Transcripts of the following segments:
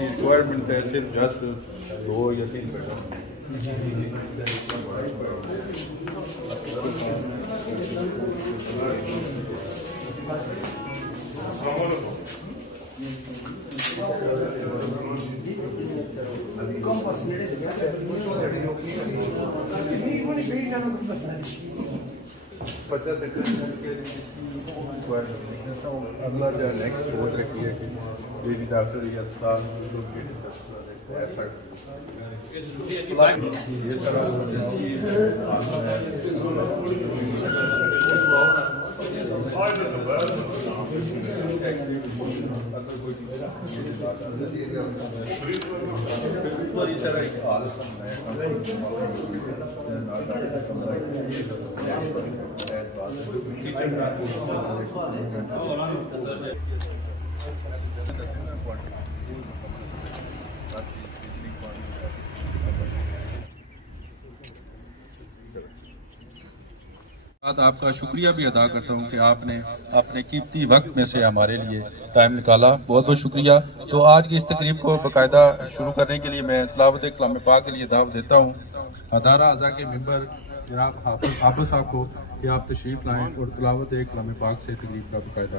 Requirement है सिर्फ just 2 या 3 बेटा। अगला जो नेक्स्ट सोच रखी है कि डॉक्टर या अस्पताल ये सारा आपका शुक्रिया भी अदा करता हूं कि आपने अपने कीमती वक्त में से हमारे लिए टाइम निकाला। बहुत बहुत शुक्रिया। तो आज की इस तकरीब को बाकायदा शुरू करने के लिए मैं तिलावत कलाम पाक के लिए दावत देता हूं अदारा अज़ा के मेंबर जनाब हाफिज़ साहब को कि आप तशरीफ लाएं और तिलावत कलाम पाक से तकरीब का बाकायदा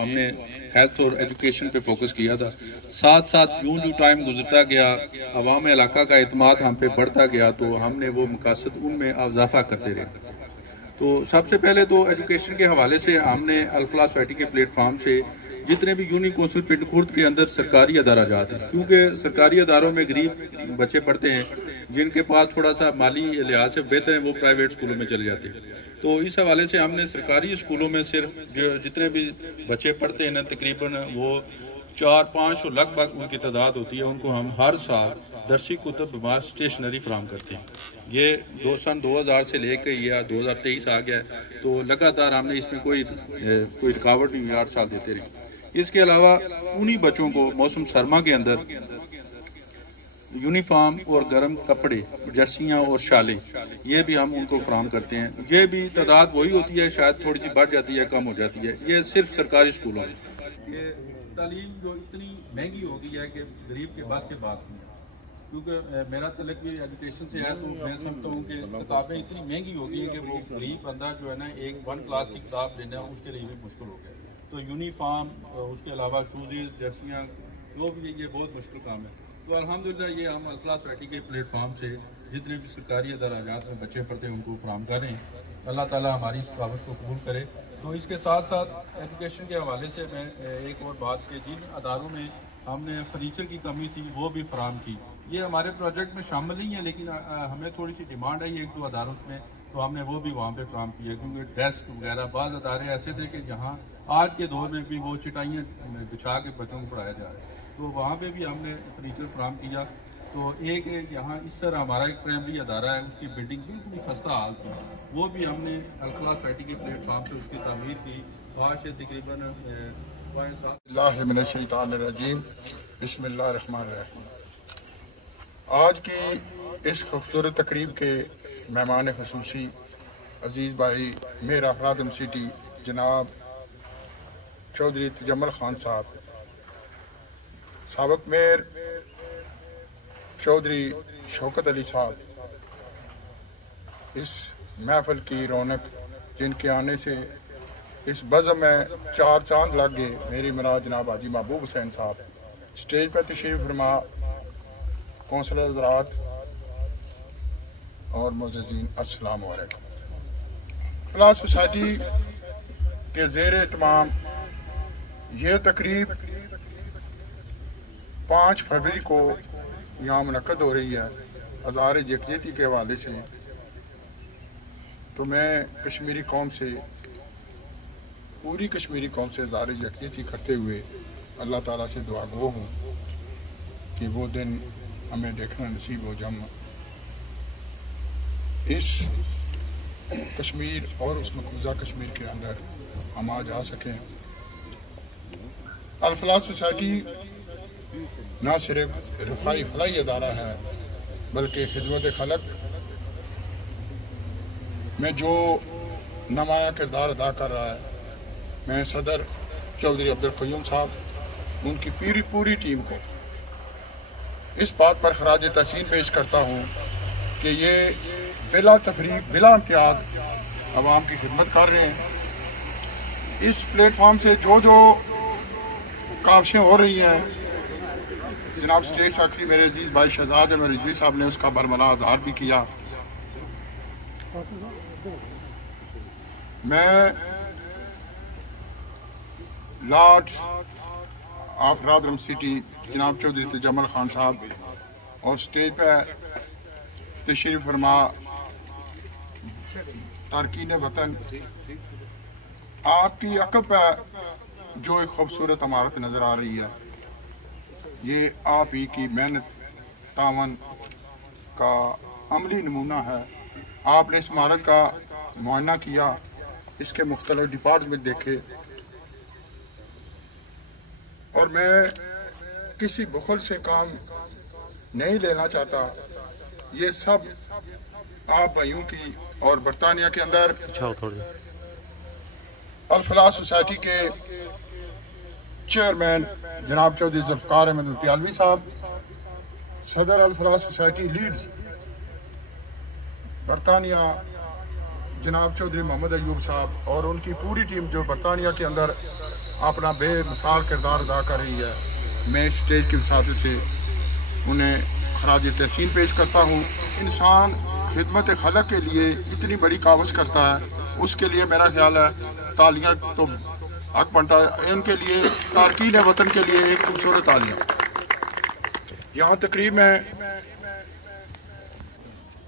हमने हेल्थ और एजुकेशन पे फोकस किया था। साथ साथ यूं जो टाइम गुजरता गया अवाम इलाका का एतमाद हम पे बढ़ता गया तो हमने वो मकासद उनमें इजाफा करते रहे। तो सबसे पहले तो एजुकेशन के हवाले से हमने अल्फला सोसाइटी के प्लेटफॉर्म से जितने भी यूनिक कौंसिल पिंड खुर्द के अंदर सरकारी अदारा जाते हैं, क्योंकि सरकारी अदारों में गरीब बच्चे पढ़ते हैं जिनके पास थोड़ा सा माली लिहाज से बेहतर है, वो प्राइवेट स्कूलों में चले जाते हैं। तो इस हवाले से हमने सरकारी स्कूलों में सिर्फ जो जितने भी बच्चे पढ़ते हैं ना तकरीबन वो 400-500 लगभग उनकी तादाद होती है, उनको हम हर साल दरसी कुतुब स्टेशनरी फराम करते हैं। ये सन 2000 से लेकर या 2023 आ गया है, तो लगातार हमने इसमें कोई रुकावट नहीं हुई, 8 साल देते रहे। इसके अलावा उन्हीं बच्चों को मौसम सरमा के अंदर यूनिफॉर्म और गर्म कपड़े, जर्सियाँ और शालें, ये भी हम उनको फराहम करते हैं। ये भी तादाद वही होती है, शायद थोड़ी सी बढ़ जाती है, कम हो जाती है। ये सिर्फ सरकारी स्कूलों में। ये तालीम जो इतनी महंगी हो गई है कि गरीब के बस के बात नहीं है, क्योंकि मेरा तलक भी एजुकेशन से है, तो मैं समझता हूँ कि किताबें इतनी महंगी हो गई है कि वो गरीब बंदा जो है ना, एक 1 क्लास की किताब लेना उसके लिए भी मुश्किल हो गया। तो यूनिफॉर्म, उसके अलावा शूज़, जर्सियाँ, जो भी ये बहुत मुश्किल काम है। तो अल्हम्दुलिल्लाह ये हम अल-फलाह सोसाइटी के प्लेटफॉर्म से जितने भी सरकारी अदालत में बच्चे पढ़ते हैं उनको फराहम कर रहे हैं। अल्लाह ताला हमारी इस दावत को कबूल करे। तो इसके साथ साथ एजुकेशन के हवाले से मैं एक और बात कि जिन अदारों में हमने फर्नीचर की कमी थी वो भी फराहम की। ये हमारे प्रोजेक्ट में शामिल नहीं है, लेकिन हमें थोड़ी सी डिमांड आई 1-2 अदारों में, तो हमने वो भी वहाँ पे फराहम किया। क्योंकि डेस्क वगैरह बाज़ अदारे ऐसे थे कि जहाँ आज के दौर में भी वो चटाइयाँ बिछा के बच्चों को पढ़ाया जा रहा है, तो वहाँ पे भी हमने फर्नीचर फराहम किया। तो एक यहाँ इस तरह हमारा एक प्राइमरी अदारा है, उसकी बिल्डिंग बिल्कुल खस्ता हाल थी, वो भी हमने अल-फलाह सोसाइटी के प्लेटफॉर्म से उसकी तमीर की। आज से तकरीबन बिस्मिल्लाहिर्रहमानिर्रहीम। आज की इस खूबसूरत तकरीब के मेहमान ख़ुसूसी अजीज़ भाई मेरा अफराद सिटी जनाब चौधरी तजम्मल खान साहब, साबिक़ मेयर चौधरी शौकत अली साहब, इस महफिल की रौनक जिनके आने से इस बज़म में 4 चांद लग गए, मेरी मुराद जनाब हाजी महबूब हुसैन साहब, स्टेज पर तशरीफ़ फरमा, कौंसलर हज़रात और मुअज़्ज़िज़ीन, अस्सलाम वालेकुम। अल-फलाह सोसाइटी के ज़ेर तमाम ये तकरीब 5 फरवरी को यहाँ मुनक़्क़द हो रही है हज़ार यकजहती के हवाले से। तो मैं कश्मीरी कौम से, पूरी कश्मीरी कौम से हज़ार यकजहती करते हुए अल्लाह ताला से दुआ गो हूँ कि वो दिन हमें देखना नसीब हो, जम इस कश्मीर और उस मकबूजा कश्मीर के अंदर हम आ जा सकें। अल-फलाह सोसाइटी ना सिर्फ रफ़ाई फलाई अदारा है, बल्कि खिदमत खलक में जो नुमाया किरदार अदा कर रहा है। मैं सदर चौधरी अब्दुल क़य्यूम साहब, उनकी पूरी टीम को इस बात पर खराज तहसीन पेश करता हूँ कि ये बिला तफरीक, बिला इम्तियाज़ अवाम की खिदमत कर रहे हैं। इस प्लेटफॉर्म से जो काविशें हो रही हैं, जनाब स्टेट सेक्रेटरी मेरे अजीज भाई शहजाद अहमद रिजवी साहब ने उसका बरमला आज़ार भी किया। मैं लॉर्ड्स ऑफ रादरम सिटी जनाब चौधरी तजम्मल खान साहब और स्टेज पर तशरीफ़ फरमा तारकीन वतन, आपकी अक़ब पर जो एक खूबसूरत इमारत नज़र आ रही है, ये आप ही की मेहनत तावन का अमली नमूना है। आपने इस इमारत का मुआयना किया, इसके मुख्तलिफ डिपार्टमेंट देखे, और मैं किसी बुखल से काम नहीं लेना चाहता। ये सब आप भाइयों की और बरतानिया के अंदर अल-फलाह सोसाइटी के चेयरमैन जनाब चौधरी जुल्फ़िकार अहमद मुतियालवी साहब, सदर अल-फलाह सोसाइटी लीड्स बरतानिया जनाब चौधरी मोहम्मद अयूब साहब और उनकी पूरी टीम जो बरतानिया के अंदर अपना बेमिसाल किरदार अदा कर रही है, मैं स्टेज की वसात से उन्हें खराज तहसीन पेश करता हूँ। इंसान खिदमत खलक के लिए इतनी बड़ी कावश करता है, उसके लिए मेरा ख्याल है तालियां तो हक बनता है। उनके लिए तारकीन वतन के लिए एक खूबसूरत तालियां। यहाँ तकरीब में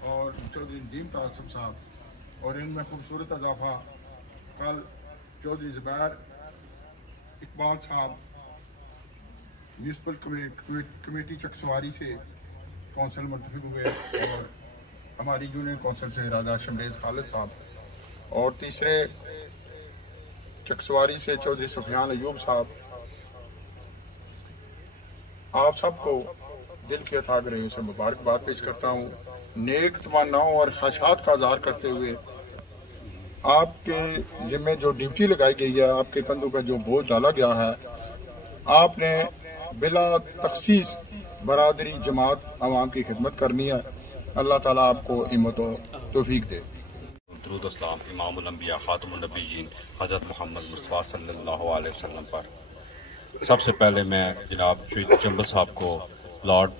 और चौधरी नदीम तासब साहब और इनमें खूबसूरत इजाफा कल चौधरी ज़ुबैर इकबाल साहब म्यूनसिपल कमेटी चकसवारी से कौंसल मुंतखब हुए और हमारी यूनियन कौंसल से राजा शमरेज खालिद साहब, और तीसरे चकसवारी से चौधरी सुफियान अयूब साहब। आप सबको दिल के अथाह गहराइयों से मुबारकबाद पेश करता हूँ। नेक तमन्नाओं और ख्वाहिशात का इज़हार करते हुए आपके जिम्मे जो ड्यूटी लगाई गई है, आपके कंधों पर जो बोझ डाला गया है, आपने बिला तखसीस बरादरी जमात आवाम की खिदमत करनी है। अल्लाह ताला आपको हिम्मत और तौफीक दे। दुरूद अस्सलाम इमामुल अंबिया खातमुन नबीयीन हज़रत मोहम्मद मुस्तफ़ा सल्लल्लाहु अलैहि वसल्लम पर। सबसे पहले मैं जनाब शहीद चंबल साहब को लॉर्ड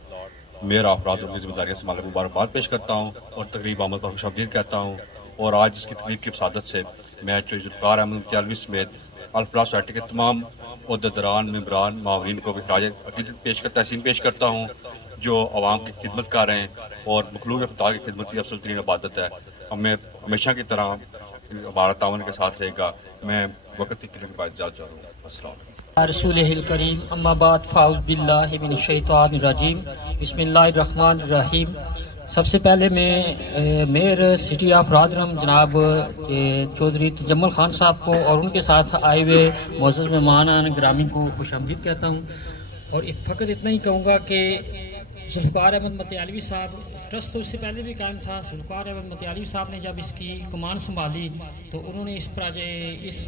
मेयर ऑफ रात की जिम्मेदारियाँ संभालने में मुबारकबाद पेश करता हूँ और तकरीब आमद पर खुशामदीद कहता हूँ। और आज इसकी तकरीब की वसादत से मैं जुल्फ़िकार अहमद मुतियालवी समेत अल फलाह सोसाइटी के तमाम ओहदेदारान मेंबरान मावरीन को भी खराज अकीदत पेश कर तहसीन पेश करता हूँ, जो आवाम की खिदमत कर रहे हैं और मखलूक खुदा की खिदमत की अफसल तरीन इबादत है। हमें हमेशा की तरह हमारा तावन के साथ रहेगा। मैं वक्त के बाद जा रहा हूँ। अस्सलाम रसूलिल करीम अम्मा बाद फाउज़ बिल्लाहि मिनश शैतानिर रजीम बिस्मिल्लाहिर रहमानिर रहीम। सबसे पहले मैं मेयर सिटी ऑफ रादरम जनाब चौधरी तजम्मुल खान साहब को और उनके साथ आए हुए मौजूद मेहमान ग्रामीण को खुशामदीद कहता हूँ। और फ़कत इतना ही कहूँगा कि जुल्फ़िकार अहमद मुतियालवी साहब ट्रस्ट तो उससे पहले भी कायम था। जुल्फ़िकार अहमद मुतियालवी साहब ने जब इसकी कमान संभाली तो उन्होंने इस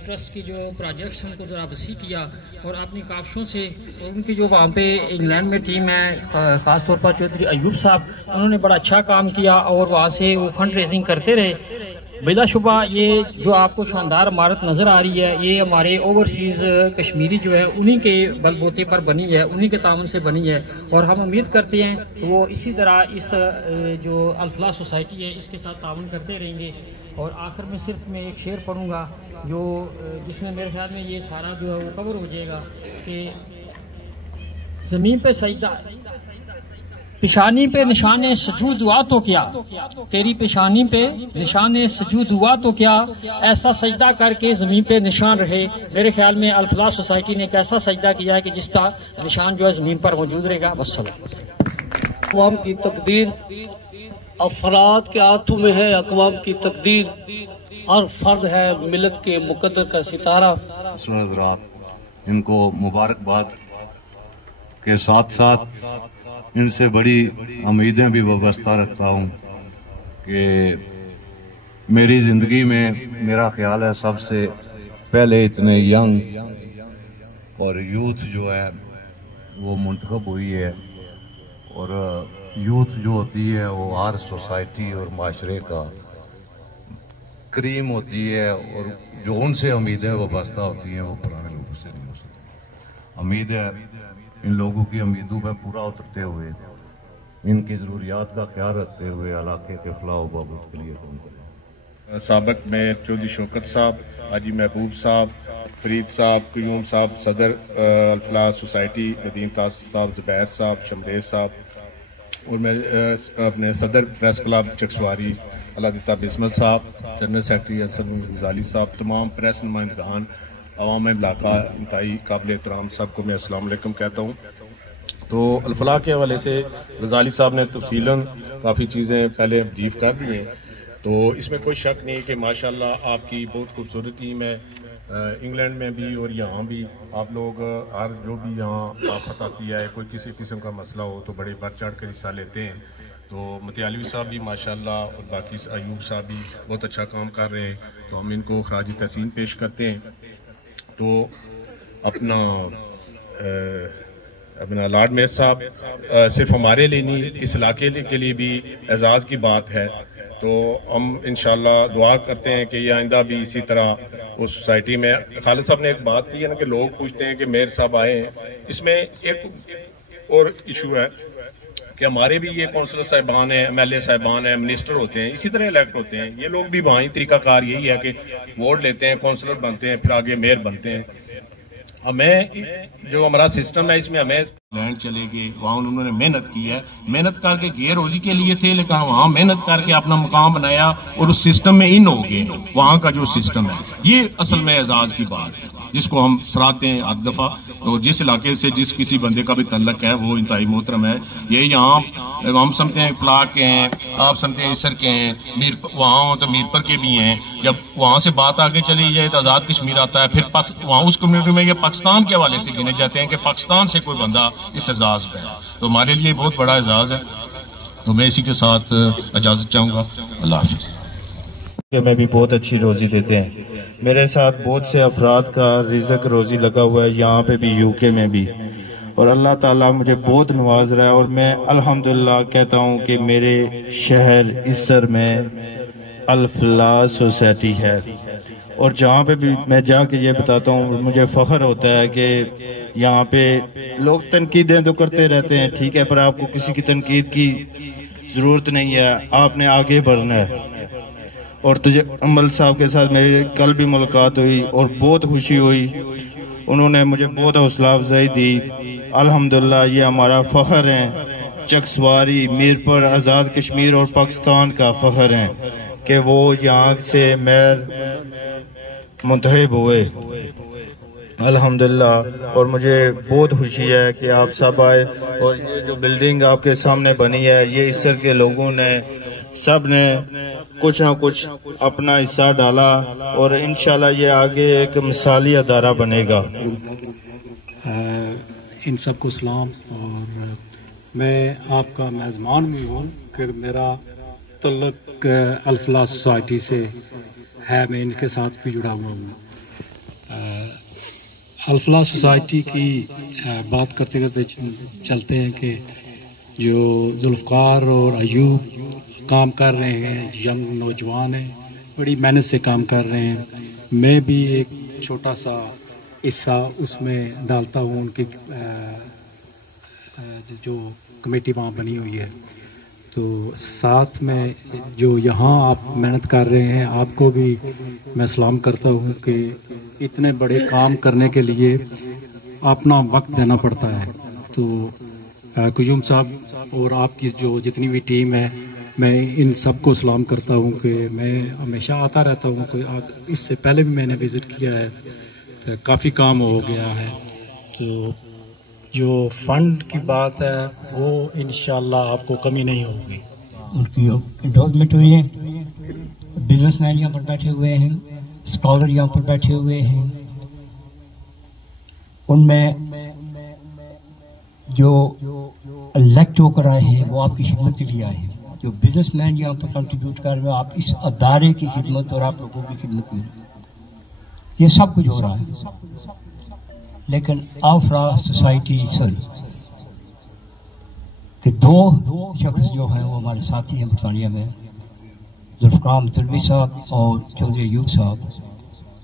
ट्रस्ट की जो प्रोजेक्ट्स उनको ज़रा वसी किया और अपनी काविशों से और उनकी जो वहाँ पे इंग्लैंड में टीम है, ख़ास तौर पर चौधरी अयूब साहब, उन्होंने बड़ा अच्छा काम किया और वहाँ से वो फंड रेजिंग करते रहे। बिलाशुबा ये जो आपको शानदार इमारत नज़र आ रही है, ये हमारे ओवरसीज़ कश्मीरी जो है उन्हीं के बलबूते पर बनी है, उन्हीं के तावन से बनी है। और हम उम्मीद करते हैं कि वो इसी तरह इस जो अल फलाह सोसाइटी है इसके साथ तावन करते रहेंगे। और आखिर में सिर्फ मैं एक शेर पढ़ूँगा जो जिसमें मेरे ख्याल में ये सारा जो है वो कवर हो जाएगा कि ज़मीन पे सजदा पेशानी पे निशाने सजूद हुआ तो क्या, तेरी पेशानी पे निशाने सजूद हुआ तो क्या, ऐसा सजदा करके जमीन पे निशान रहे। मेरे ख्याल में अल फलाह सोसाइटी ने एक ऐसा सजदा किया है कि जिसका निशान जो है जमीन पर मौजूद रहेगा। वस्सलाम। अक़वाम की तकदीर अफराद के हाथों में है, अक़वाम की तकदीर हर फर्द है मिलत के मुकद्दर का सितारा। इनको मुबारकबाद के साथ साथ इनसे बड़ी उम्मीदें भी वाबस्ता रखता हूँ कि मेरी ज़िंदगी में मेरा ख्याल है सबसे पहले इतने यंग और यूथ जो है वो मुंतखब हुई है। और यूथ जो होती है वो हर सोसाइटी और माशरे का क्रीम होती है और जो उनसे उम्मीदें वाबस्ता होती हैं वो पुराने लोगों से नहीं हो सकती। उम्मीद है इन लोगों की उम्मीदों पर पूरा उतरते हुए इनकी ज़रूरियात का ख्याल रखते हुए इलाके के फलाह व बहबूद के लिए काम करें। साबिक में चौधरी शौकत साहब, हाजी महबूब साहब, फरीद साहब, क्यूम साहब, सदर अल फलाह सोसाइटी नदीम तास साहब, ज़ुबैर साहब, शमरेज साहब और मैं अपने सदर प्रेस क्लब चकसवारी अल्लाह बिस्मल साहब, जनरल सेक्रेटरी अंसर गजाली साहब, तमाम प्रेस नुमाइंदान, अवाम इलाका इंतहाई काबिल एहतराम सबको मैं अस्सलाम वालेकुम कहता हूँ। तो अल फलाह के हवाले से गजाली साहब ने तफसीलन काफ़ी चीज़ें पहले ब्रीफ कर दी हैं, तो इसमें कोई शक नहीं कि माशाल्लाह आपकी बहुत खूबसूरत टीम है। इंग्लैंड में भी और यहाँ भी आप लोग हर जो भी यहाँ आफत आती है, कोई किसी किस्म का मसला हो तो बड़े बढ़ चढ़ कर हिस्सा लेते हैं। तो मुतियालवी साहब भी माशाल्लाह और बाकी अयूब साहब भी बहुत अच्छा काम कर रहे हैं, तो हम इनको खराज तहसीन पेश करते हैं। तो अपना लॉर्ड मेयर साहब सिर्फ हमारे लिए नहीं, इस इलाके के लिए भी एजाज़ की बात है। तो हम इंशाल्लाह दुआ करते हैं कि ये आइंदा भी इसी तरह उस सोसाइटी में। खालिद साहब ने एक बात की है ना कि लोग पूछते हैं कि मेयर साहब आए हैं, इसमें एक और इशू है कि हमारे भी ये कौंसलर साहिबान हैं, MLA साहिबान हैं, मिनिस्टर होते हैं, इसी तरह इलेक्ट होते हैं। ये लोग भी वहाँ ही तरीकाकार यही है कि वोट लेते हैं, कौंसलर बनते हैं, फिर आगे मेयर बनते हैं। हमें जो हमारा सिस्टम है इसमें हमें लैंड चले गए, वहाँ उन्होंने मेहनत की है, मेहनत करके गैर रोजी के लिए थे, लेकिन वहाँ मेहनत करके अपना मुकाम बनाया और उस सिस्टम में इन हो गए। वहाँ का जो सिस्टम है ये असल में एजाज की बात है। जिसको हम सराहते हैं हर दफ़ा। और जिस इलाके से जिस किसी बंदे का भी तल्लक है वो इंतहाई मोहतरम है। ये यहाँ हम समझते हैं फ्लाक के हैं, आप समझते हैं इसर के हैं, वहाँ तो मीरपुर के भी हैं। जब वहाँ से बात आगे चली जाए तो आज़ाद कश्मीर आता है, फिर वहाँ उस कम्युनिटी में ये पाकिस्तान के हवाले से गिने जाते हैं कि पाकिस्तान से कोई बंदा इस एजाज पे है, तो हमारे लिए बहुत बड़ा एजाज है। तो मैं इसी के साथ इजाज़त चाहूँगा। अल्लाह हाफ़िज़। में भी बहुत अच्छी रोज़ी देते हैं। मेरे साथ बहुत से अफराद का रिज़्क रोज़ी लगा हुआ है, यहाँ पे भी यूके में भी, और अल्लाह ताला मुझे बहुत नवाज रहा है। और मैं अल्हम्दुलिल्लाह कहता हूँ कि मेरे शहर इसर में अल-फलाह सोसाइटी है, और जहाँ पे भी मैं जाके ये बताता हूँ मुझे फ़ख्र होता है कि यहाँ पे लोग तनकीदें तो करते रहते हैं, ठीक है, पर आपको किसी की तनकीद की ज़रूरत नहीं है, आपने आगे बढ़ना है। और तुझे अमल साहब के साथ मेरी कल भी मुलाकात हुई और बहुत खुशी हुई, उन्होंने मुझे बहुत हौसला अफजाई दी। अल्हम्दुलिल्लाह ये हमारा फ़ख्र है, चकसवारी, मीरपुर, आज़ाद कश्मीर और पाकिस्तान का फ़ख्र है कि वो यहाँ से मेयर मुंतखब हुए अल्हम्दुलिल्लाह। और मुझे बहुत खुशी है कि आप सब आए, और ये जो बिल्डिंग आपके सामने बनी है ये इसर के लोगों ने सब ने कुछ ना कुछ अपना हिस्सा डाला, और इंशाल्लाह ये आगे एक मिसाली अदारा बनेगा। इन सबको सलाम। और मैं आपका मेज़बान भी हूँ कि मेरा तल्लुक अल-फलाह सोसाइटी से है, मैं इनके साथ भी जुड़ा हुआ हूँ। अल-फलाह सोसाइटी की बात करते करते चलते हैं कि जो जुल्फ़कार और अयूब काम कर रहे हैं, यंग नौजवान हैं, बड़ी मेहनत से काम कर रहे हैं। मैं भी एक छोटा सा हिस्सा उसमें डालता हूँ। उनकी जो कमेटी वहाँ बनी हुई है, तो साथ में जो यहाँ आप मेहनत कर रहे हैं आपको भी मैं सलाम करता हूँ कि इतने बड़े काम करने के लिए अपना वक्त देना पड़ता है। तो कुयूम साहब और आपकी जो जितनी भी टीम है, मैं इन सबको सलाम करता हूँ कि मैं हमेशा आता रहता हूँ। कि इससे पहले भी मैंने विज़िट किया है, तो काफ़ी काम हो गया है। तो जो फंड की बात है वो इंशाल्लाह आपको कमी नहीं होगी। उनकी एंडोर्समेंट हुई है, बिजनेसमैन यहाँ पर बैठे हुए हैं, स्कॉलर यहाँ पर बैठे हुए हैं, उनमें जो इलेक्ट होकर आए हैं वो आपकी खिदमत के लिए आए हैं। जो बिजनेसमैन यहाँ पर कंट्रीब्यूट कर रहे हो, आप इस अदारे की खिदमत और आप लोगों की खिदमत में, ये सब कुछ हो रहा है। लेकिन अल-फलाह सोसाइटी सॉरी कि दो शख्स जो हैं वो हमारे साथी हैं बरतानिया में, जुल्फ़कार मतलबी साहब और चौधरी अयूब साहब।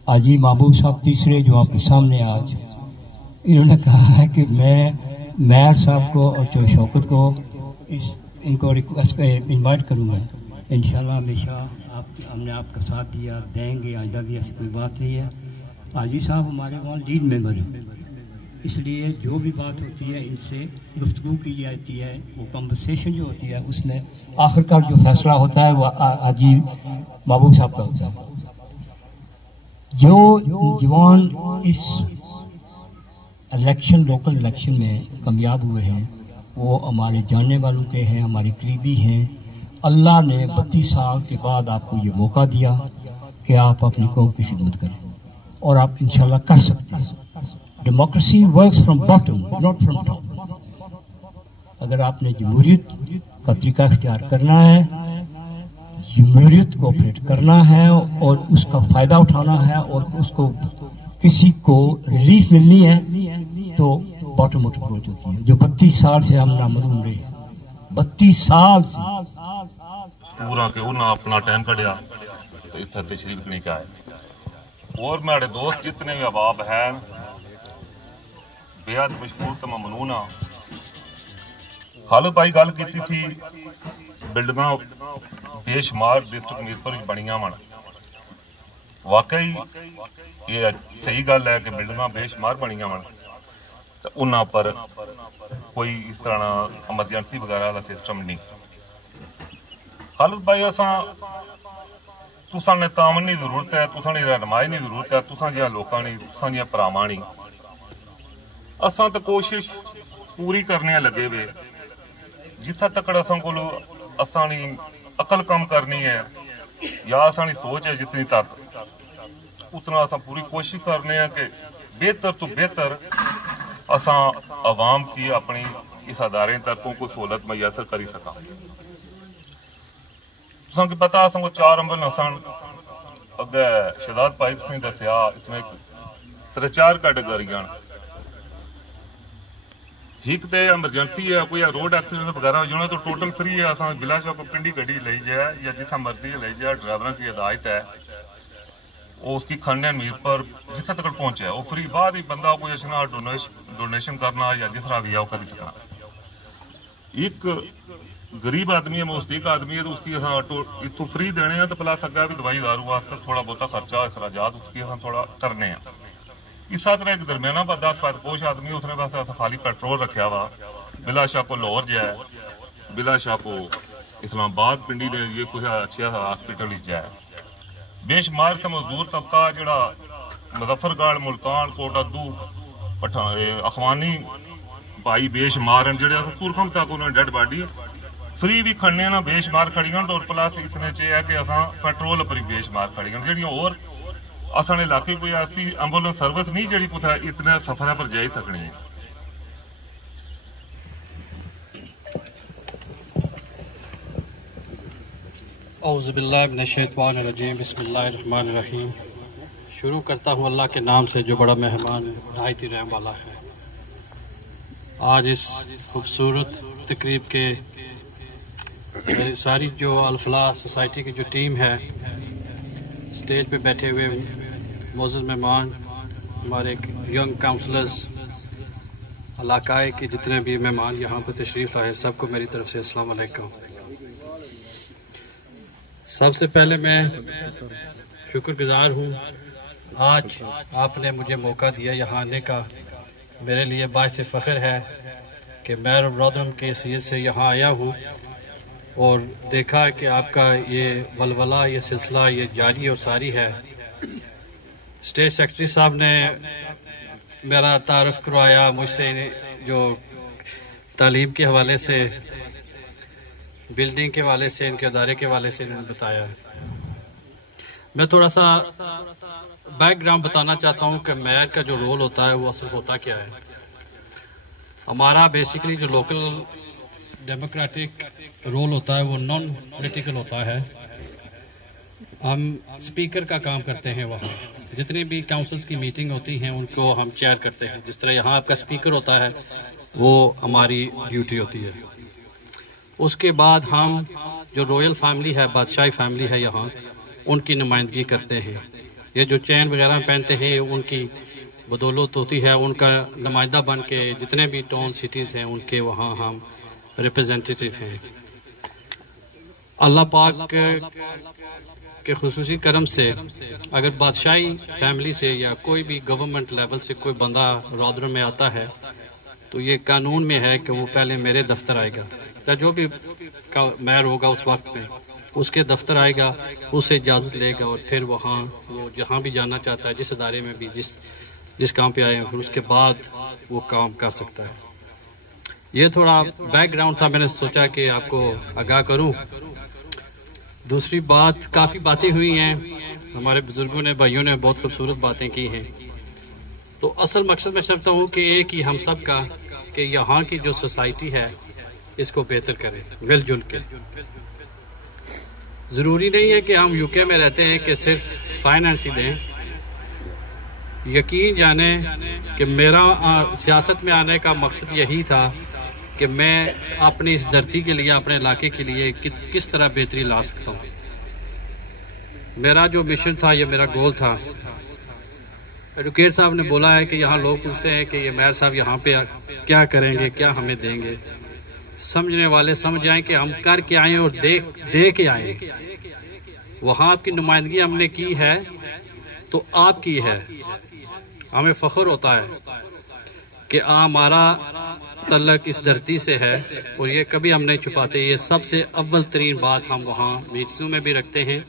आजी महबूब साहब तीसरे जो आपके सामने आज, इन्होंने कहा है कि मैं मेयर साहब को और चौधरी शौकत को इनको रिक्वेस्ट पे इन्वाइट करूँगा। इंशाल्लाह हमेशा हमने आपका साथ दिया, देंगे, आइंदा भी ऐसी कोई बात नहीं है। आजी साहब हमारे वहाँ लीड मेंबर हैं, इसलिए जो भी बात होती है इनसे गुफ्तगू की जाती है, वो कन्वर्सेशन जो होती है उसमें आखिरकार जो फैसला होता है वो आजी महबूब साहब का होता है। जो जवान इस इलेक्शन, लोकल इलेक्शन में कामयाब हुए हैं वो हमारे जानने वालों के हैं, हमारे करीबी हैं। अल्लाह ने 32 साल के बाद आपको ये मौका दिया कि आप अपनी कौम की खिदमत करें, और आप इंशाल्लाह कर सकते हैं। Democracy works from bottom, not from top. अगर आपने जमहूरियत का तरीका इख्तियार करना है, जमहूरियत को ऑपरेट करना है और उसका फायदा उठाना है और उसको किसी को रिलीफ मिलनी है, तो बॉटम अप अप्रोच होती है, जो 32 साल से हम नामरूम रहे। 32 साल से पूरा के उन्हें अपना टाइम कढ़िया तो इतना तशरीफ नहीं का है। और मेरे दोस्त जितने भी अहबाब हैं बेहद मशहूर तमाम मनूना। खालिद भाई गल की थी बिल्डिंगा बेशुमार डिस्ट्रिक्ट मीरपुर बनिया मन, वाकई ये सही गल है कि बिल्डिंगा बेशुमार बनिया मन, तो उन्हां पर कोई इस तरह एमरजेंसी वगैरह का सिस्टम नहीं। खालिद भाई असा तुसां ने तावन की जरूरत है, तुसां ने रहनुमाई की जरूरत है, तुसां जिहा लोकां नी, तुसां जिहा भरावां नी। असां तो कोशिश पूरी करने लगे वे, जिथा तक असां कोल असानी अकल कम करनी है या असानी सोच है जितनी तक, उतना असां पूरी कोशिश करने हैं कि बेहतर तो बेहतर असां अवाम की अपनी इस अदारे तरफों को सहूलत मैसर करी सका। तुसां की पता असां को 4 एम्बुलेंस अगे शहजाद भाई तुसीं दस्या, इसमें 3-4 कैटेगरियां, एक तो एमरजेंसी है, कोई रोड एक्सीडेंट वगैरह हो जाना तो टोटल फ्री है। असां बिला शक पिंडी गड्डी ली जाए या जिथा मर्जी ली जाए, ड्राइवरों की हिदायत है वो उसकी खंड मीर पर जिथे तक पहुंचे वो फ्री। बाद ही बंदा कोई अच्छा डोनेशन करना या जिस तरह भी है वो कर सकना। एक गरीब आदमी है, मुस्तक आदमी है, तो उसकी इतों फ्री देने हैं, तो प्लस अगर भी दवाई दारू वास्ते थोड़ा बहुता खर्चा अखराजात उसकी थोड़ा करने हैं। इस तरह एक दरमियाना बंदा फतपोश आदमी, उसने बस खाली पेट्रोल रखा वा, बिला शाह को लाहौर जाए, बिला शाह को इस्लामाबाद पिंडी ने ये कुछ अच्छे हॉस्पिटल जाए। बेशुमार से मजदूर तबका जड़ा मुजफ्फरगढ़, मुल्तान, कोटादू, अखवानी भाई बेशुमार हैं जड़े तुरखम तक उन्होंने डेड बॉडी फ्री भी खड़ने ना बेशुमार खड़ियां। और प्लस इतने च है कि असां पेट्रोल पर ही बेशुमार खड़ियां जड़ियां। और असाने इलाके कोई ऐसी एम्बुलेंस सर्विस नहीं जी कुछ इतने सफर पर जाई सकनी है। औज़ुबिल्लाहिमिनश्शैतानिर्रजीम, बिस्मिल्लाहिर्रहमानिर्रहीम। शुरू करता हूँ अल्लाह के नाम से जो बड़ा मेहमान नहायत ही रहम वाला है। आज इस खूबसूरत तकरीब के मेरी सारी जो अल-फलाह सोसाइटी की जो टीम है, स्टेज पे बैठे हुए मोअज़्ज़ज़ मेहमान, हमारे यंग काउंसलर्स, इलाकाए के जितने भी मेहमान यहाँ पर तशरीफ़ लाए, सबको मेरी तरफ से अस्सलाम वालेकुम। सबसे पहले मैं शुक्रगुजार हूँ, आज आपने मुझे मौका दिया यहाँ आने का। मेरे लिए बाइस फ़ख्र है कि मैं रौद्रम की हैसियत से यहाँ आया हूँ और देखा कि आपका ये वलवला, ये सिलसिला ये जारी और सारी है। स्टेट सेक्रेटरी साहब ने मेरा तारुफ करवाया मुझसे, जो तालीम के हवाले से, बिल्डिंग के हवाले से, इनके अदारे के हवाले से इन्होंने बताया। मैं थोड़ा सा बैकग्राउंड बताना चाहता हूँ कि मेयर का जो रोल होता है वो असल होता क्या है। हमारा बेसिकली जो लोकल डेमोक्रेटिक रोल होता है वो नॉन पॉलिटिकल होता है। हम स्पीकर का काम करते हैं, वहाँ जितनी भी काउंसिल्स की मीटिंग होती हैं उनको हम चेयर करते हैं। जिस तरह यहाँ आपका स्पीकर होता है वो हमारी ड्यूटी होती है। उसके बाद हम जो रॉयल फैमिली है, बादशाही फैमिली है यहाँ, उनकी नुमाइंदगी करते हैं। ये जो चैन वगैरह पहनते हैं उनकी बदौलत होती है, उनका नुमाइंदा बन के जितने भी टाउन सिटीज़ हैं उनके वहाँ हम रिप्रेजेंटेटिव हैं। अल्लाह पाक के खुसूसी करम से अगर बादशाही फैमिली से या कोई भी गवर्नमेंट लेवल से कोई बंदा रौद्रम में आता है तो ये कानून में है कि वो पहले मेरे दफ्तर आएगा, या जो भी मेयर होगा उस वक्त में उसके दफ्तर आएगा, उससे इजाज़त लेगा और फिर वहाँ वो जहाँ भी जाना चाहता है, जिस अदारे में भी जिस काम पे आए हैं, फिर उसके बाद वो काम कर सकता है। ये थोड़ा बैकग्राउंड था, मैंने सोचा कि आपको आगाह करूं। दूसरी बात, काफ़ी बातें हुई हैं, हमारे बुजुर्गों ने, भाइयों ने बहुत खूबसूरत बातें की हैं। तो असल मकसद मैं समझता हूँ कि एक ही हम सब का कि यहाँ की जो सोसाइटी है इसको बेहतर करें मिलजुल के। ज़रूरी नहीं है कि हम यूके में रहते हैं कि सिर्फ फाइनेंस ही दें। यकीन जाने कि मेरा सियासत में आने का मकसद यही था कि मैं अपनी इस धरती के लिए, अपने इलाके के लिए किस तरह बेहतरी ला सकता हूँ। मेरा जो मिशन था, ये मेरा गोल था। एडवोकेट साहब ने बोला है कि यहाँ लोग पूछते हैं कि ये मेयर साहब यहाँ पे क्या करेंगे, क्या हमें देंगे। समझने वाले समझ जाएं कि हम कर के आए और दे के आए। वहाँ आपकी नुमाइंदगी हमने की है तो आपकी है, हमें फख्र होता है कि हमारा तल्लक इस धरती से है और ये कभी हम नहीं छुपाते। ये सबसे अव्वल तरीन बात हम वहाँ मीटिंगों में भी रखते हैं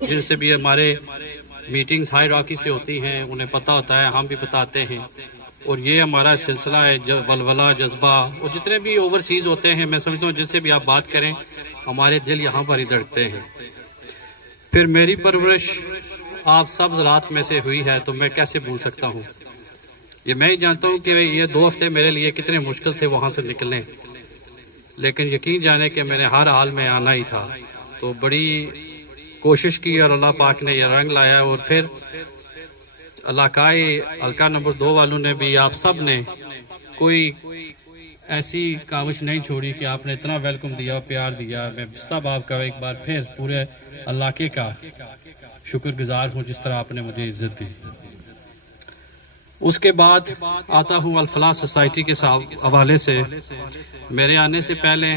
जिनसे भी हमारे मीटिंग्स हायरार्की से होती हैं उन्हें पता होता है, हम भी बताते हैं। और ये हमारा सिलसिला है वलवला जज्बा, और जितने भी ओवरसीज़ होते हैं मैं समझता हूँ जिनसे भी आप बात करें हमारे दिल यहाँ पर ही धड़कते हैं। फिर मेरी परवरिश आप सब ज़रात में से हुई है तो मैं कैसे भूल सकता हूँ। ये मैं ही जानता हूँ कि ये 2 हफ्ते मेरे लिए कितने मुश्किल थे वहाँ से निकलने, लेकिन यकीन जाने कि मैंने हर हाल में आना ही था। तो बड़ी कोशिश की और अल्लाह पाक ने यह रंग लाया। और फिर इलाकाई हल्का नंबर 2 वालों ने भी, आप सब ने कोई ऐसी काविश नहीं छोड़ी कि आपने इतना वेलकम दिया, प्यार दिया। मैं सब आपका एक बार फिर पूरे इलाके का शुक्रगुजार हूँ जिस तरह आपने मुझे इज्जत दी। उसके बाद आता हूँ अल-फलाह सोसाइटी के हवाले से। मेरे आने से पहले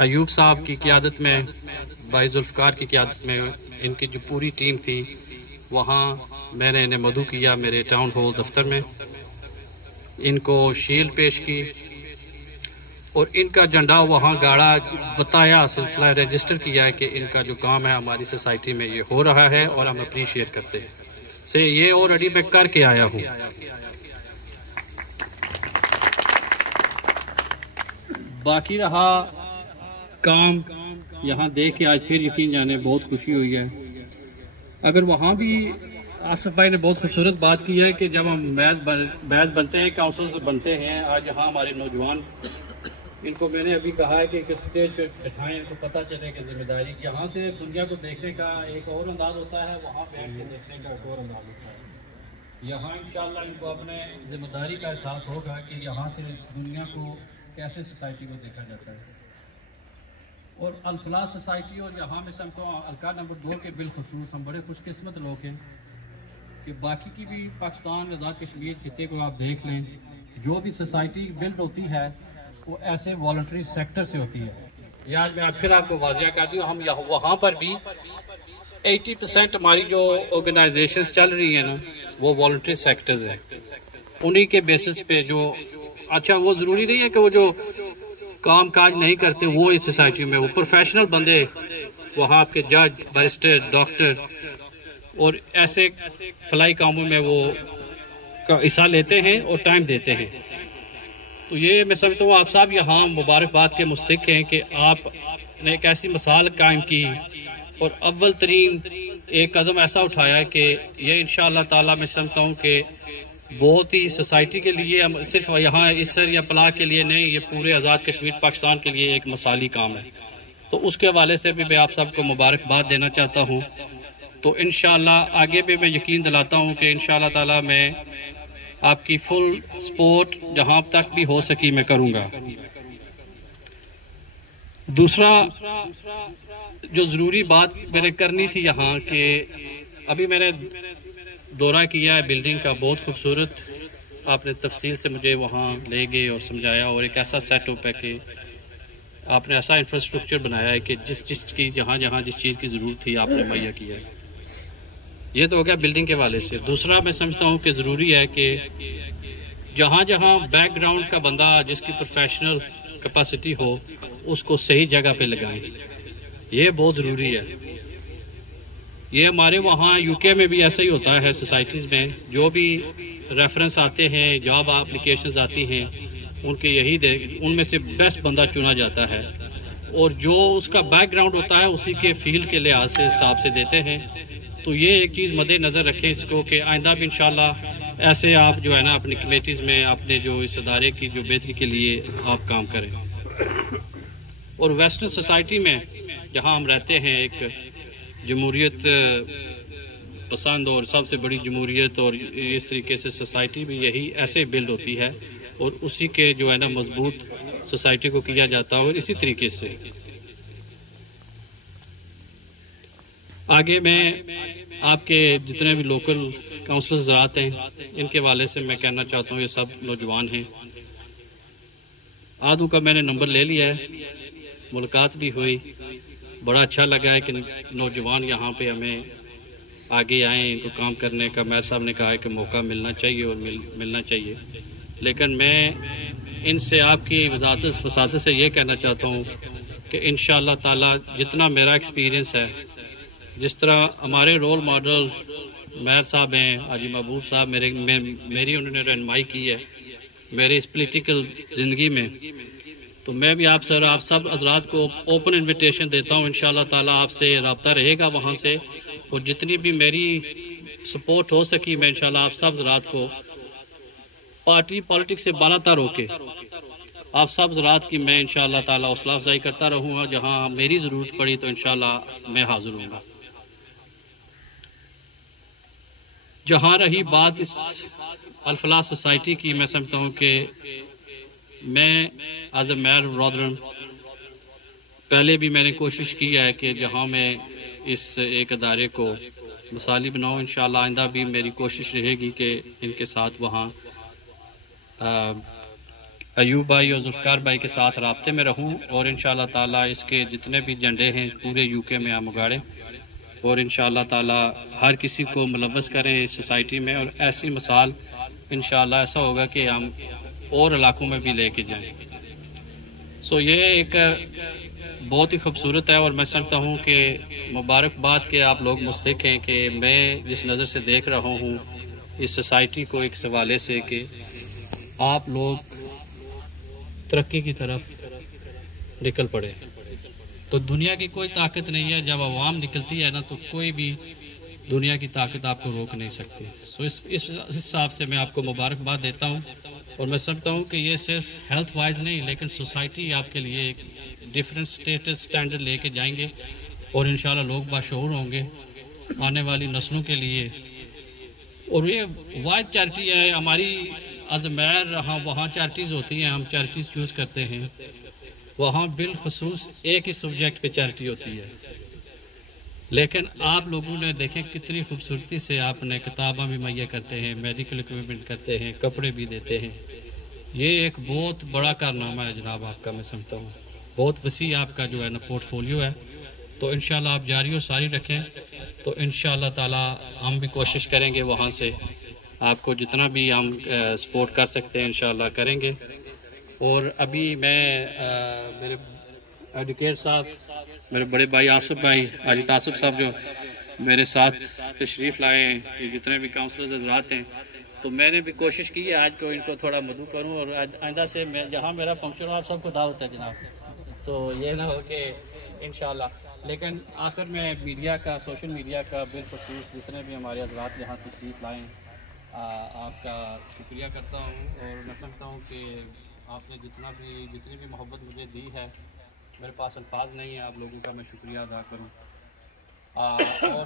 अयूब साहब की क़ियादत में, भाई जुल्फ़कार की क़ियादत में इनकी जो पूरी टीम थी, वहाँ मैंने इन्हें मदू किया मेरे टाउन हॉल दफ्तर में। इनको शील्ड पेश की और इनका झंडा वहाँ गाड़ा, बताया, सिलसिला रजिस्टर किया है कि इनका जो काम है हमारी सोसाइटी में ये हो रहा है और हम अप्रीशिएट करते हैं। से ये ऑलरेडी मैं करके आया हूँ। बाकी रहा काम यहाँ देख के आज फिर यकीन जाने बहुत खुशी हुई है। अगर वहाँ भी आसिफ भाई ने बहुत खूबसूरत बात की है कि जब हम बैच बनते हैं, काउंसिल बनते हैं, आज यहाँ हमारे नौजवान, इनको मैंने अभी कहा है कि एक स्टेज पे बैठाएं, इनको पता चले कि जिम्मेदारी यहाँ से दुनिया को देखने का एक और अंदाज होता है, वहाँ बैठ के देखने का एक और अंदाज होता है। यहाँ इंशाल्लाह इनको अपने जिम्मेदारी का एहसास होगा कि यहाँ से दुनिया को कैसे सोसाइटी को देखा जाता है। और अल-फलाह सोसाइटी और यहाँ में समझता हूँ हल्का नंबर 2 के बिलखुसूस हम बड़े खुशकिस्मत लोग हैं कि बाकी की भी पाकिस्तान आज़ाद कश्मीर खिते को आप देख लें, जो भी सोसाइटी बिल्ड होती है वो ऐसे वॉलंटरी सेक्टर से होती है। ये आज मैं फिर आपको वाजिया कर दूँ, हम यहाँ वहाँ पर भी 80% हमारी जो ऑर्गेनाइजेशंस चल रही हैं ना वो वॉलंटरी सेक्टर्स हैं। उन्हीं के बेसिस पे जो, अच्छा वो ज़रूरी नहीं है कि वो जो काम काज नहीं करते वो इस सोसाइटी में, वो प्रोफेशनल बंदे वहाँ आपके जज, बैरिस्टर, डॉक्टर और ऐसे फलाई कामों में वो हिस्सा लेते हैं और टाइम देते हैं। तो ये मैं समझता हूँ आप साहब यहाँ मुबारकबाद के मुस्तहिक हैं कि आपने एक ऐसी मिसाल कायम की और अव्वल तरीन एक कदम ऐसा उठाया कि ये इंशाअल्लाह ताला मैं समझता हूँ कि बहुत ही सोसाइटी के लिए, सिर्फ यहाँ इसर या पलाह के लिए नहीं, ये पूरे आज़ाद कश्मीर पाकिस्तान के लिए एक मिसाली काम है। तो उसके हवाले से भी मैं आप सबको मुबारकबाद देना चाहता हूँ। तो इंशाअल्लाह आगे भी मैं यकीन दिलाता हूँ कि इंशाअल्लाह ताला मैं आपकी फुल सपोर्ट जहाँ तक भी हो सकी मैं करूँगा। दूसरा जो ज़रूरी बात मैंने करनी थी यहाँ कि अभी मैंने दौरा किया है बिल्डिंग का, बहुत खूबसूरत आपने तफसील से मुझे वहाँ ले गए और समझाया, और एक ऐसा सेटअप है कि आपने ऐसा इंफ्रास्ट्रक्चर बनाया है कि जिस की जहाँ जिस चीज़ की ज़रूरत थी आपने मुहैया किया है। ये तो हो गया बिल्डिंग के वाले से। दूसरा मैं समझता हूँ कि ज़रूरी है कि जहाँ बैकग्राउंड का बंदा जिसकी प्रोफेशनल कैपेसिटी हो उसको सही जगह पे लगाएं, ये बहुत ज़रूरी है। ये हमारे वहाँ यूके में भी ऐसा ही होता है। सोसाइटीज़ में जो भी रेफरेंस आते हैं, जॉब एप्लीकेशंस आती हैं, उनके उनमें से बेस्ट बंदा चुना जाता है और जो उसका बैकग्राउंड होता है उसी के फील्ड के लिहाज से हिसाब से देते हैं। तो ये एक चीज़ मद्देनज़र रखें इसको कि आइंदा भी इंशाल्लाह ऐसे आप जो है ना अपनी कमेटीज़ में अपने जो इस इदारे की जो बेहतरी के लिए आप काम करें। और वेस्टर्न सोसाइटी में जहाँ हम रहते हैं, एक जमहूरियत पसंद और सबसे बड़ी जमहूरियत और इस तरीके से सोसाइटी भी यही ऐसे बिल्ड होती है और उसी के जो है ना मजबूत सोसाइटी को किया जाता है। और इसी तरीके से आगे मैं आपके जितने भी लोकल काउंसिलर्स आते हैं इनके वाले से मैं कहना चाहता हूँ, ये सब नौजवान हैं। आदू का मैंने नंबर ले लिया है, मुलाकात भी हुई, बड़ा अच्छा लगा है कि नौजवान यहाँ पे हमें आगे आए, इनको काम करने का मेयर साहब ने कहा है कि मौका मिलना चाहिए और मिलना चाहिए। लेकिन मैं इनसे आपकी वसात से ये कहना चाहता हूँ कि इंशाअल्लाह ताला जितना मेरा एक्सपीरियंस है जिस तरह हमारे रोल मॉडल मेयर साहब हैं, हाजी महबूब साहब, मेरी उन्होंने रहनुमाई की है मेरी इस पॉलिटिकल ज़िंदगी में, तो मैं भी आप सब हजरात को ओपन इनविटेशन देता हूँ। इंशाअल्लाह ताला आपसे रब्ता रहेगा वहाँ से, और जितनी भी मेरी सपोर्ट हो सकी मैं इंशाअल्लाह आप सब हजरात को पार्टी पॉलिटिक्स से बालातर होके आप सब हजरात की मैं इंशाअल्लाह ताला हौसला अफजाई करता रहूँगा। जहाँ मेरी ज़रूरत पड़ी तो इंशाअल्लाह मैं हाजिर हूँगा। जहाँ रही बात इस अल-फलाह सोसाइटी की, मैं समझता हूँ कि मैं एज ए मेयर रॉदरन पहले भी मैंने कोशिश की है कि जहाँ मैं इस एक अदारे को मिसाली बनाऊँ। इंशाअल्लाह आइंदा भी मेरी कोशिश रहेगी कि इनके साथ वहाँ अयूब भाई और जुल्फ़िकार भाई के साथ राब्ते में रहूँ, और इंशाअल्लाह ताला इसके जितने भी झंडे हैं पूरे यूके में हम उगाड़ें, और इंशाअल्लाह ताला हर किसी को मुलव्वस करें इस सोसाइटी में, और ऐसी मिसाल इंशाअल्लाह ऐसा होगा कि हम और इलाकों में भी लेके जाएं। सो ये एक बहुत ही खूबसूरत है, और मैं समझता हूँ कि मुबारकबाद के आप लोग मुस्तहिक हैं कि मैं जिस नज़र से देख रहा हूँ इस सोसाइटी को एक हवाले से कि आप लोग तरक्की की तरफ निकल पड़े। तो दुनिया की कोई ताकत नहीं है, जब अवाम निकलती है ना तो कोई भी दुनिया की ताकत आपको रोक नहीं सकती। सो इस हिसाब से मैं आपको मुबारकबाद देता हूँ, और मैं समझता हूँ कि ये सिर्फ हेल्थ वाइज नहीं लेकिन सोसाइटी आपके लिए एक डिफरेंट स्टेटस स्टैंडर्ड लेके जाएंगे, और इंशाल्लाह लोग बाशऊर होंगे आने वाली नस्लों के लिए। और ये वाइड चैरिटी है हमारी एज मेयर, हाँ वहाँ चैरिटीज़ होती हैं, हम चैरिटीज़ चूज़ करते हैं, वहाँ बिलखसूस एक ही सब्जेक्ट पे चैरिटी होती है, लेकिन आप लोगों ने देखें कितनी खूबसूरती से आपने किताबें भी मुहैया करते हैं, मेडिकल इक्विपमेंट करते हैं, कपड़े भी देते हैं। ये एक बहुत बड़ा कारनामा है जनाब आपका, मैं समझता हूँ बहुत वसी आपका जो है ना पोर्टफोलियो है। तो इंशाल्लाह आप जारी और सारी रखें, तो इंशाल्लाह ताला हम भी कोशिश करेंगे वहाँ से आपको जितना भी हम सपोर्ट कर सकते हैं इंशाल्लाह करेंगे। और अभी मैं मेरे एडवोकेट साहब, मेरे बड़े भाई आसिफ भाई, हाजी तासिफ साहब जो मेरे साथ तशरीफ़ लाए हैं, ये जितने भी काउंसलर्स हज़रात हैं, तो मैंने भी कोशिश की है आज को इनको थोड़ा मदू करूं, और आइंदा से मैं जहाँ मेरा फंक्शन हो आप सबको दावत है जनाब, तो ये ना हो कि इंशाल्लाह। लेकिन आखिर में मीडिया का, सोशल मीडिया का बिलखसूस जितने भी हमारे हज़रात यहाँ तशरीफ़ लाए हैं आपका शुक्रिया करता हूँ, और मैं समझता हूँ कि आपने जितनी भी मोहब्बत मुझे दी है, मेरे पास अल्फाज नहीं है आप लोगों का मैं शुक्रिया अदा करूं। और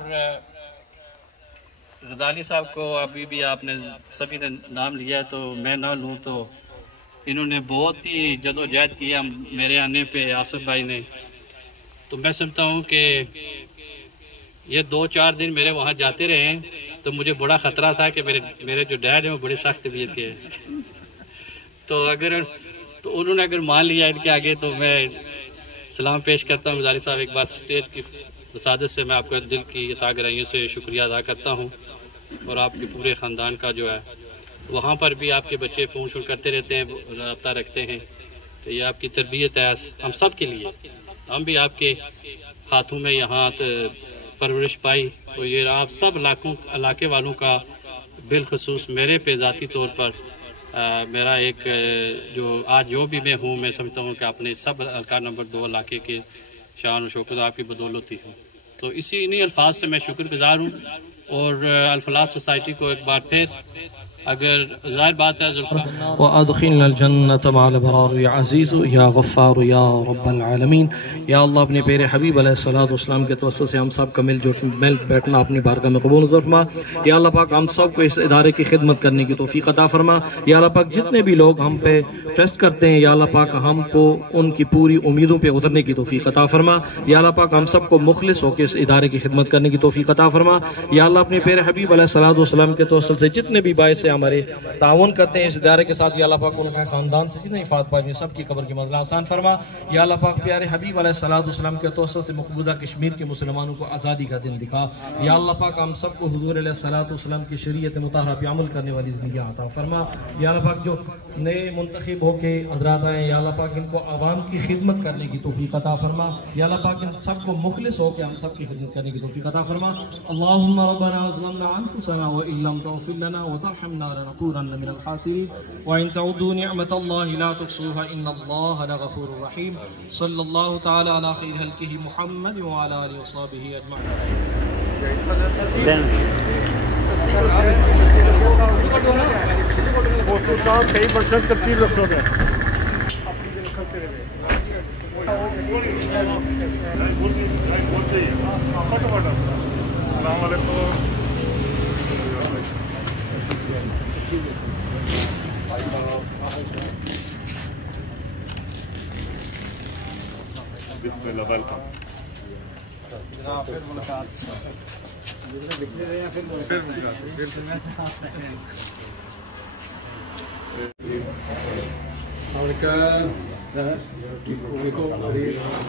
गजाली साहब को अभी भी आपने सभी ने नाम लिया, तो मैं ना लूँ तो इन्होंने बहुत ही जदोजहद किया मेरे आने पे आसिफ भाई ने। तो मैं समझता हूँ कि ये 2-4 दिन मेरे वहाँ जाते रहे तो मुझे बड़ा ख़तरा था कि मेरे जो डैड हैं वो बड़े सख्त तबीयत के हैं, तो उन्होंने अगर मान लिया इनके आगे तो मैं सलाम पेश करता हूँ। गुजारी साहब एक बार स्टेज की वसादत से मैं आपको दिल की तागराइयों से शुक्रिया अदा करता हूँ, और आपके पूरे ख़ानदान का जो है वहाँ पर भी आपके बच्चे फ़ोन शोन करते रहते हैं, रब्ता रखते हैं, तो ये आपकी तरबियत है हम सब के लिए। हम भी आपके हाथों में यहाँ परवरिश पाई, तो ये आप सब इलाके वालों का बिलखसूस मेरे पे ज़ाती तौर पर मेरा एक जो आज जो भी मैं हूँ, मैं समझता हूँ कि अपने सब हल्का नंबर 2 इलाके के शान और शौकत आपकी बदौलत ही हूँ। तो इन्हीं अल्फाज से मैं शुक्रगुजार हूँ, और अल-फलाह सोसाइटी को एक बार फिर अगर ज़ाहिर बात है वअदखिलनल जन्नत मअल अबरार या अज़ीज़ या गफ़्फ़ार या रब्बल आलमीन। या अल्लाह अपने प्यारे हबीब अलैहिस्सलातु वस्सलाम के तवस्सुल से हम सब का मिल बैठना अपनी बारगाह में कबूल फरमा। या अल्लाह पाक हम सब को इस इदारे की खिदमत करने की तौफीक अता फरमा। या अल्लाह पाक जितने भी लोग हम पे ट्रस्ट करते हैं, या अल्लाह पाक हमको उनकी पूरी उम्मीदों पर उतरने की तौफीक अता फरमा। या अल्लाह पाक हम सब को मुखलिस होकर इस इदारे की खिदमत करने की तौफीक अता फरमा। या अल्लाह अपने प्यारे हबीब अलैहिस्सलातु वस्सलाम के तवस्सुल से जितने भी बायस हमारे ताउन करते हैं इस इदारे के साथ। या अल्लाह पाक उनका ख़ानदान से जितने हिफात पाए सब की कब्र की मंज़िल आसान फरमा। या अल्लाह पाक प्यारे हबीब अलैहिस्सलाम के तवस्सुत से मकबूजा कश्मीर के मुसलमानों को आज़ादी का दिन दिखा। या अल्लाह पाक हम सबको हुज़ूर अलैहिस्सलाम की शरीयत मुताहरा पे अमल करने वाली ज़िंदगी अता फरमा। या अल्लाह पाक जो नए मुंतखब होके हज़रात आए, या अल्लाह पाक इनको आवाम की खिदमत करने की तौफीक अता फरमा। या अल्लाह पाक इन सबको मुखलिस होकर हम सब की खिदमत करने की तौफीक अता फरमा। अल्लाहुम्मा रब्बना ज़लमना अनफुसना व इल्लम तग़फिर लना व तरहमना लनकूनन्ना मिनल खासिरीन व इन तउद्दू निअमतल्लाहि ला तुहसूहा इन्नल्लाहा लगफूरुर रहीम। सल्लल्लाहु तआला अला खैरि खल्क़िही मुहम्मद व अला आलिहि व सहबिही अजमईन। सही परसेंट तरतीब रखोगे।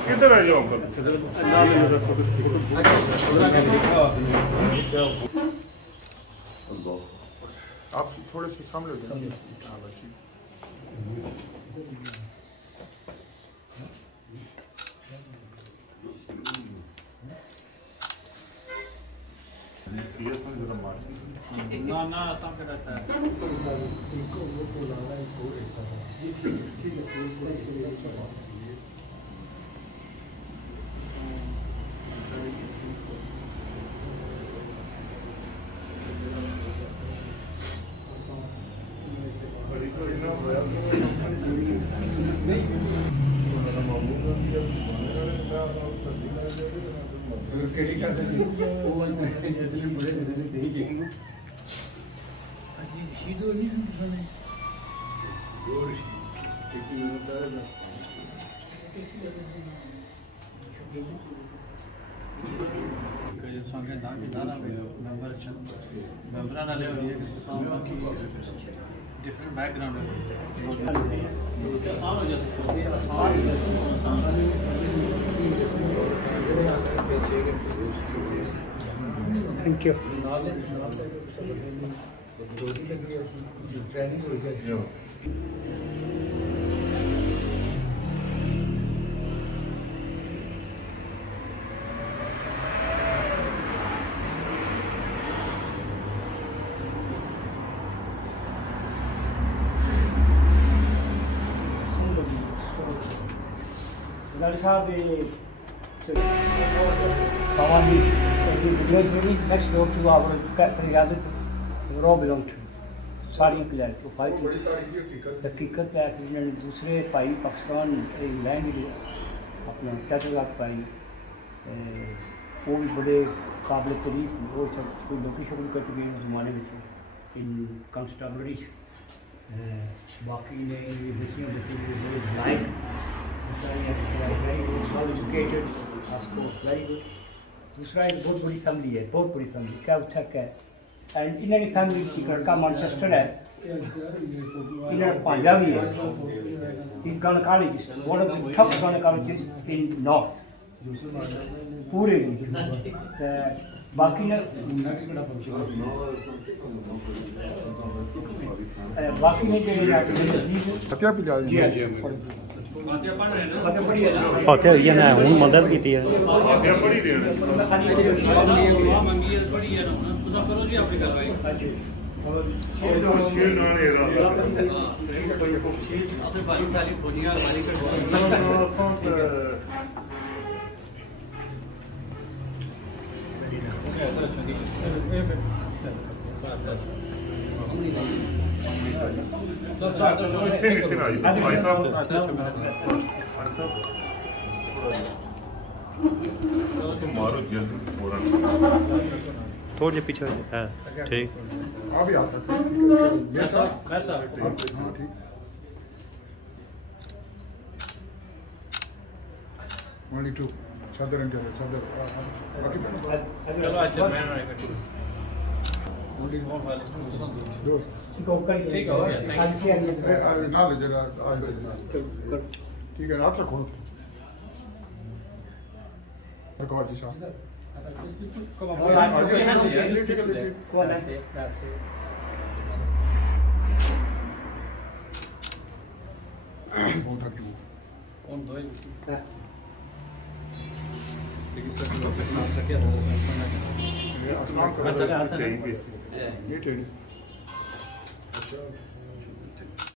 किधर है जो आप थोड़े से सामने हो जाइए। ना सामने रहता है। Different background thank you. Next door to our Riyadh, we all belong to. सारी क्लियर तो भाई हकीकत है कि इन्होंने दूसरे भाई पाकिस्तान इंग्लैंड अपना तहत पाई वो भी बड़े काबिल तारीफ वो सब कोई नौकरी शुरू कर चुके हैं ज़माने में इन कंस्टेबलरी बाकी ने हिस्ट्रियाँ बच्चे बड़े like very well educated very good. दूसरा एक बहुत बड़ी फैमिली है, बहुत बड़ी फैमिली क्या उठक है एंड इन्होंने फैमिली की लड़का मैनचेस्टर है, इन्होंने पांजा भी है। इस gynaecologist one of the top gynaecologist in north पूरे बाकी ने फातिहा ये ना हूं मदद की थी फातिहा पढ़ी दे मारो जल्दी थोड़ी पीछे है ठीक अभी आता है चादर ठीक है रात रखो जी साहब